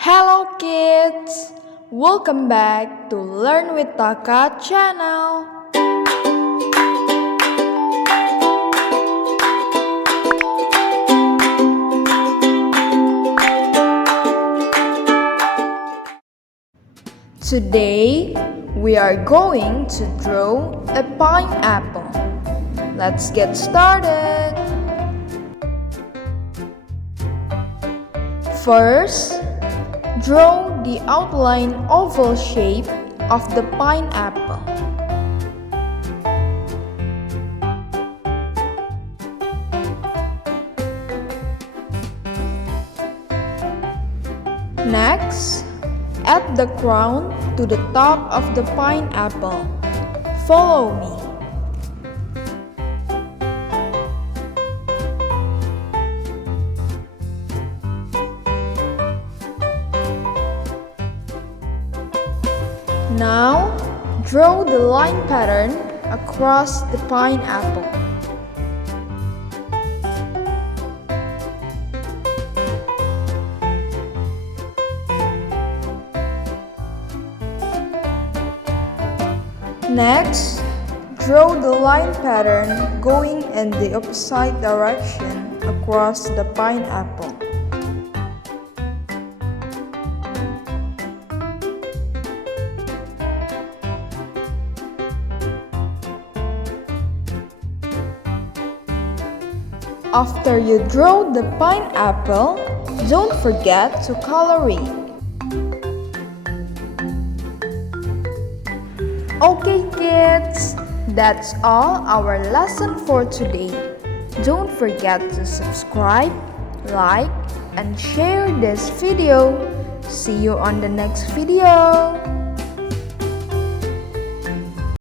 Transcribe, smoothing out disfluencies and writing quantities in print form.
Hello kids! Welcome back to LearnWithTaka Channel. Today, we are going to draw a pineapple. Let's get started. First, draw the outline oval shape of the pineapple. Next, add the crown to the top of the pineapple. Follow me. Now, draw the line pattern across the pineapple. Next, draw the line pattern going in the opposite direction across the pineapple. After you draw the pineapple, don't forget to color it. Okay kids, that's all our lesson for today. Don't forget to subscribe, like, and share this video. See you on the next video.